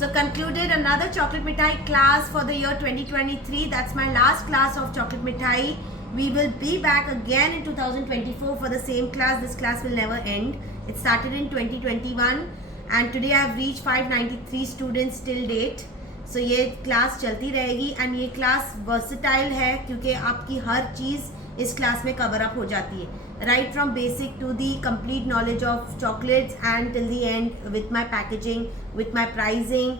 So concluded another chocolate mithai class for the year 2023. That's my last class of chocolate mithai. We will be back again in 2024 for the same class. This class will never end. It started in 2021 and today I have reached 593 students till date. So ये class चलती रहेगी and ये class versatile है क्योंकि आपकी हर चीज़ इस class में cover up हो जाती है. Right from basic to the complete knowledge of chocolates and till the end with my packaging, with my pricing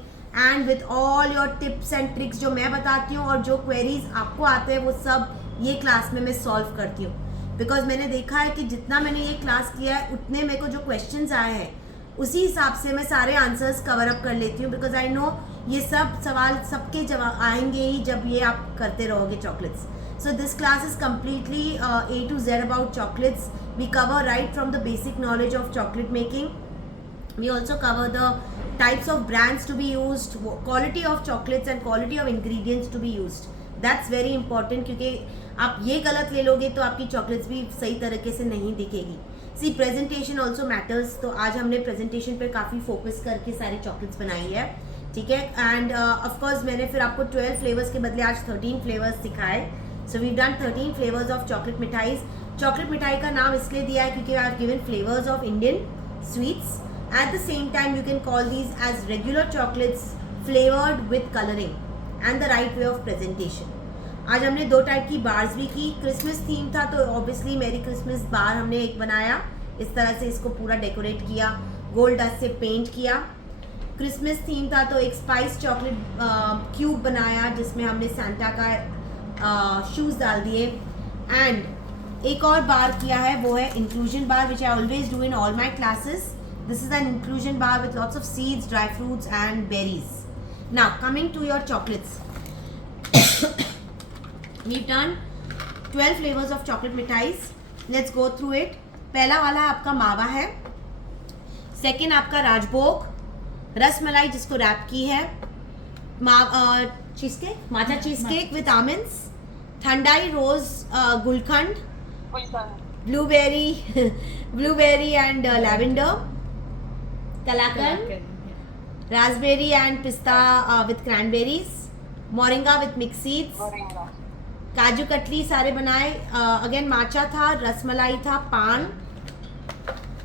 and with all your tips and tricks जो मैं बताती हूँ और जो queries आपको आते हैं वो सब ये क्लास में मैं सॉल्व करती हूँ. बिकॉज मैंने देखा है कि जितना मैंने ये क्लास किया है उतने मेरे को जो क्वेश्चंस आए हैं उसी हिसाब से मैं सारे आंसर्स कवर अप कर लेती हूँ. बिकॉज आई नो ये सब सवाल सबके जवाब आएंगे ही जब ये आप करते रहोगे chocolates. So this class is completely A to Z about chocolates. We cover right from the basic knowledge of chocolate making. We also cover the types of brands to be used, quality of chocolates and quality of ingredients to be used. That's very important क्योंकि आप ये गलत ले लोगे तो आपकी chocolates भी सही तरीके से नहीं दिखेगी. सी प्रेजेंटेशन ऑल्सो मैटर्स. तो आज हमने प्रेजेंटेशन पे काफ़ी फोकस करके सारी चॉकलेट्स बनाई है. ठीक है. एंड ऑफकोर्स मैंने फिर आपको 12 फ्लेवर्स के बदले आज 13 फ्लेवर्स सिखाए. So we've done 13 flavors of chocolate mithais. Chocolate mithai का नाम इसलिए दिया है क्योंकि I have given flavors of Indian sweets. At the same time, you can call these as regular chocolates flavored with coloring and the right way of presentation. आज हमने 2 type की bars भी की. क्रिसमस थीम था तो obviously मेरी Christmas बार हमने एक बनाया. इस तरह से इसको पूरा डेकोरेट किया, गोल्ड डस्ट से पेंट किया. क्रिसमस थीम था तो एक स्पाइस चॉकलेट क्यूब बनाया जिसमें हमने सांता का शूज़ डाल दिए. एंड एक और बार किया है वो है inclusion bar which I always do in all my classes. This is an inclusion bar with lots of seeds, dry fruits and berries. Now coming to your chocolates, we done 12 flavours of chocolate मिठाईज. Let's go through it. पहला वाला आपका मावा है. Second आपका राजभोग, रसमलाई जिसको rap की है, चीज cake, matcha cheese cake with almonds, thandai rose gulkand, blueberry and lavender, kalakand, raspberry and pista with cranberries, moringa with mix seeds, kaju katli सारे बनाए. अगेन माचा था, रसमलाई था, पान.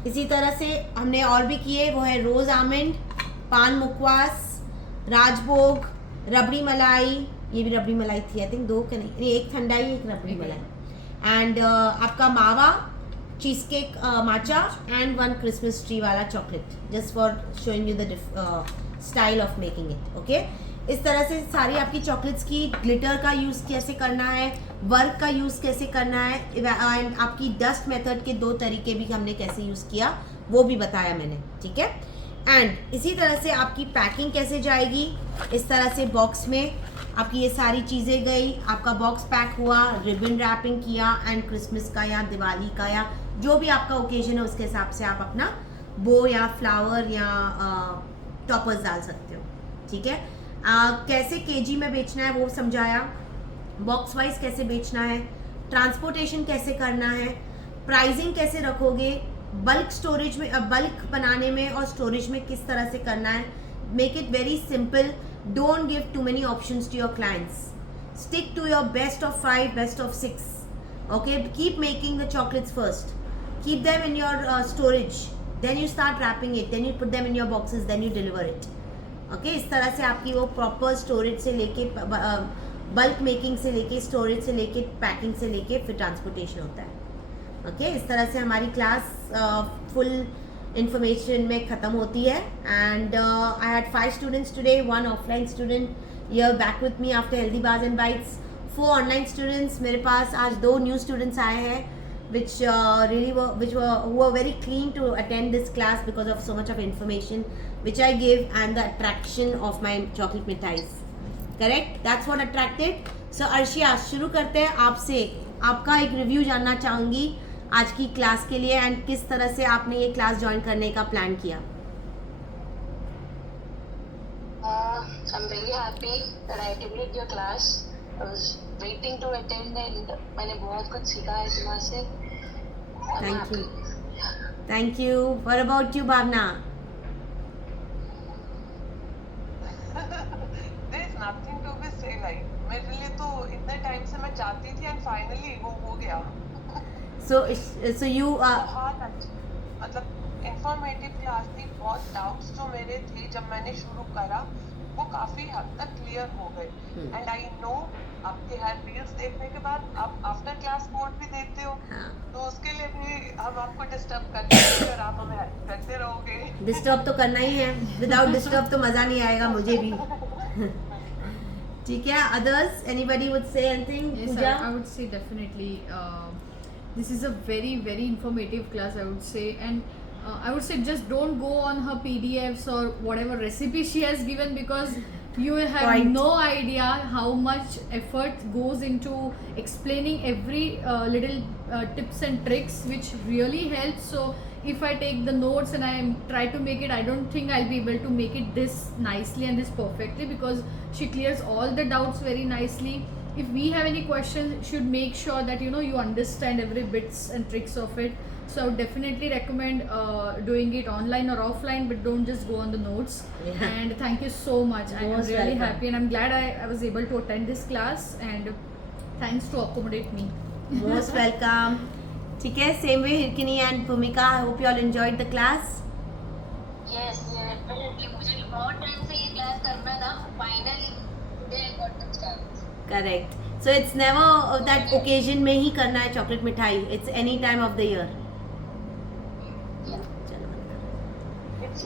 इसी तरह से हमने और भी किए वो है रोज आमंड, पान मुखवास, राजभोग, रबड़ी मलाई. ये भी रबड़ी मलाई थी आई थिंक, 2 के नहीं, एक ठंडाई एक रबड़ी मलाई. एंड आपका mawa, cheese cake, matcha and 1 Christmas tree वाला chocolate just for showing you the style of making it. Okay. इस तरह से सारी आपकी चॉकलेट्स की ग्लिटर का यूज़ कैसे करना है, वर्क का यूज़ कैसे करना है एंड आपकी डस्ट मेथड के 2 तरीके भी हमने कैसे यूज़ किया वो भी बताया मैंने. ठीक है. एंड इसी तरह से आपकी पैकिंग कैसे जाएगी. इस तरह से बॉक्स में आपकी ये सारी चीज़ें गई, आपका बॉक्स पैक हुआ, रिबन रैपिंग किया एंड क्रिसमस का या दिवाली का या जो भी आपका ओकेजन है उसके हिसाब से आप अपना बो या फ्लावर या टॉपर्स डाल सकते हो. ठीक है. कैसे केजी में बेचना है वो समझाया, बॉक्स वाइज कैसे बेचना है, ट्रांसपोर्टेशन कैसे करना है, प्राइसिंग कैसे रखोगे, बल्क स्टोरेज में, बल्क बनाने में और स्टोरेज में किस तरह से करना है. Make it very simple. Don't give too many options to your clients. Stick to your best of 5, best of 6. Okay. Keep making the chocolates first, keep them in your storage, then you start wrapping it, then you put them in your boxes, then you deliver it. Okay. इस तरह से आपकी वो proper storage से लेके, bulk making से लेके, storage से लेके, पैकिंग से लेके फिर ट्रांसपोर्टेशन होता है. ओके. इस तरह से हमारी क्लास फुल इंफॉर्मेशन में ख़त्म होती है. And I had 5 students today, 1 offline student hear back with me after healthy bars and bytes, 4 online students. मेरे पास आज 2 न्यू स्टूडेंट्स आए हैं which were very keen to attend this class because of so much of information which I give and the attraction of my chocolate mithais. Correct? That's what attracted. So Arshia, शुरू करते हैं आपसे. आपका एक review जानना चाहूँगी आज की क्लास के लिए एंड किस तरह से आपने ये क्लास ज्वाइन करने का प्लान किया. I'm very happy that I attended your class. I was waiting to attend and मैंने बहुत कुछ सीखा है तुम्हारे से. Thank you. What about you, Bhavna? There is nothing to be say like मेरे लिए तो इतने टाइम से मैं चाहती थी and finally वो हो गया. So you बहुत अच्छी मतलब इंफॉर्मेटिव क्लास थी. बहुत डाउट्स जो मेरे थे जब मैंने शुरू करा वो काफी हद तक क्लियर हो गए. एंड आई नो आपके हर रील्स देखने के बाद आप आफ्टर क्लास कोड भी देते हो. हाँ. तो उसके लिए भी हम आपको डिस्टर्ब करते हैं और आप हमें हेल्प करते रहोगे. डिस्टर्ब तो करना ही है, विदाउट डिस्टर्ब तो मज़ा नहीं आएगा मुझे भी. ठीक है. Others anybody would say anything? Yes, Puja? I would say definitely. This is a very, very informative class, I would say, and I would say just don't go on her PDFs or whatever recipe she has given, because you have Right. no idea how much effort goes into explaining every little tips and tricks, which really helps. So if I take the notes and I try to make it, I don't think I'll be able to make it this nicely and this perfectly, because she clears all the doubts very nicely. If we have any questions, should make sure that you understand every bits and tricks of it. So I would definitely recommend doing it online or offline, but don't just go on the notes. Yeah. And thank you so much. I am Most really welcome. happy, and I'm glad I was able to attend this class, and thanks to accommodate me. Most welcome. ठीक है. Same way Hirkini and Bhumika. I hope you all enjoyed the class. Yes, definitely. मुझे भी बहुत time से ये class करना था. Finally, today I got the chance. Correct. So it's never that occasion में ही करना है चॉकलेट मिठाई. It's any time of the year.